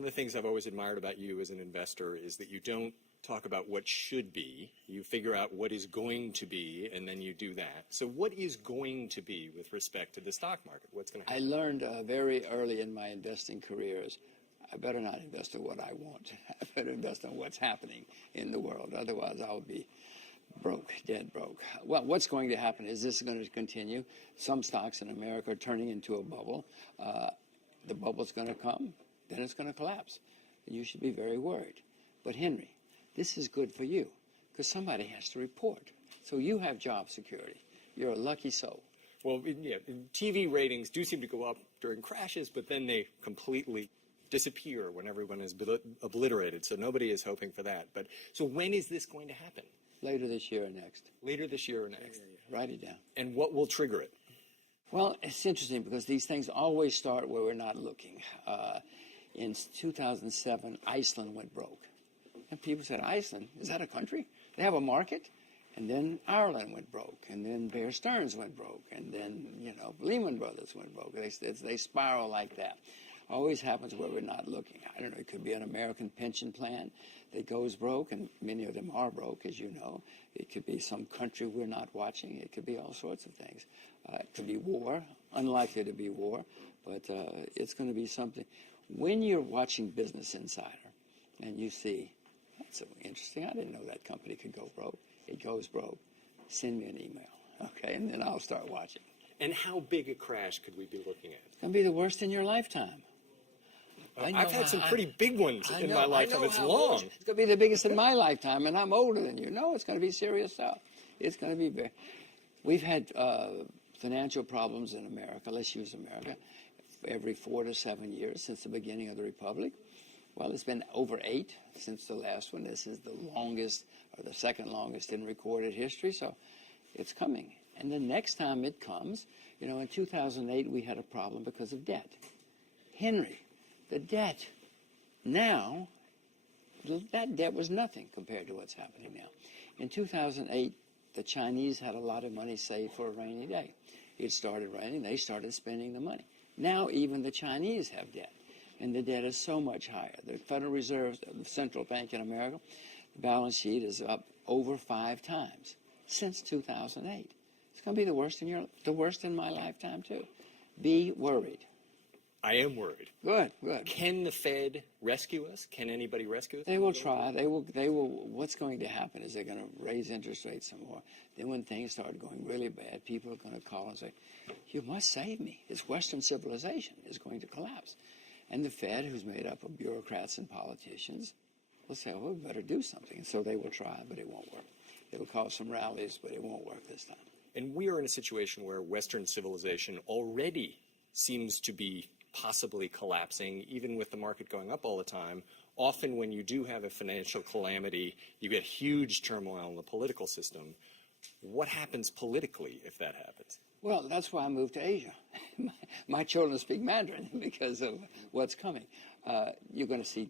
One of the things I've always admired about you as an investor is that you don't talk about what should be. You figure out what is going to be, and then you do that. So what is going to be with respect to the stock market? What's going to happen? I learned very early in my investing careers, I better not invest in what I want. I better invest in what's happening in the world. Otherwise, I'll be broke, dead broke. Well, what's going to happen is this is going to continue. Some stocks in America are turning into a bubble. The bubble's going to come, then it's going to collapse. And you should be very worried. But Henry, this is good for you because somebody has to report. So you have job security. You're a lucky soul. Well, yeah, TV ratings do seem to go up during crashes, but then they completely disappear when everyone is obliterated. So nobody is hoping for that. But so when is this going to happen? Later this year or next. Later this year or next. Yeah. Write it down. And what will trigger it? Well, it's interesting because these things always start where we're not looking. In 2007, Iceland went broke. And people said, Iceland, is that a country? They have a market? And then Ireland went broke. And then Bear Stearns went broke. And then, Lehman Brothers went broke. They spiral like that. Always happens where we're not looking. I don't know, it could be an American pension plan that goes broke, and many of them are broke, as you know. It could be some country we're not watching. It could be all sorts of things. It could be war, unlikely to be war, but it's going to be something. When you're watching Business Insider and you see, that's so interesting, I didn't know that company could go broke. It goes broke. Send me an email, okay, and then I'll start watching. And how big a crash could we be looking at? It's going to be the worst in your lifetime. I've had some pretty big ones in my lifetime. It's long. It's going to be the biggest in my lifetime, and I'm older than you. No, it's going to be serious stuff. It's going to be very. We've had financial problems in America. Let's use America. Every 4 to 7 years since the beginning of the Republic. Well, it's been over 8 since the last one. This is the longest, or the second longest in recorded history. So it's coming. And the next time it comes, in 2008 we had a problem because of debt. Henry, the debt now, that debt was nothing compared to what's happening now. In 2008, the Chinese had a lot of money saved for a rainy day. It started raining, they started spending the money. Now even the Chinese have debt, and the debt is so much higher. The Federal Reserve, the central bank in America, the balance sheet is up over 5 times since 2008. It's going to be the worst in my lifetime too. Be worried. I am worried. Good. Can the Fed rescue us? Can anybody rescue us? They will try. They will. What's going to happen is they're going to raise interest rates some more. Then when things start going really bad, people are going to call and say, you must save me. This Western civilization is going to collapse. And the Fed, who's made up of bureaucrats and politicians, will say, well, we better do something. And so they will try, but it won't work. They will call some rallies, but it won't work this time. And we are in a situation where Western civilization already seems to be possibly collapsing, even with the market going up all the time. Often when you do have a financial calamity, you get huge turmoil in the political system. What happens politically if that happens? Well, that's why I moved to Asia. My children speak Mandarin because of what's coming. You're going to see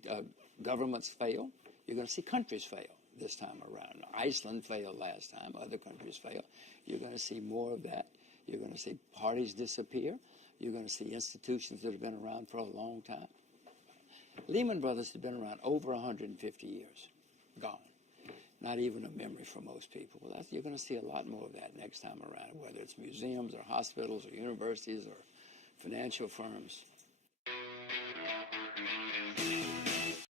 governments fail. You're going to see countries fail this time around. Iceland failed last time. Other countries fail. You're going to see more of that. You're going to see parties disappear. You're going to see institutions that have been around for a long time. Lehman Brothers has been around over 150 years. Gone. Not even a memory for most people. Well, you're going to see a lot more of that next time around, whether it's museums or hospitals or universities or financial firms.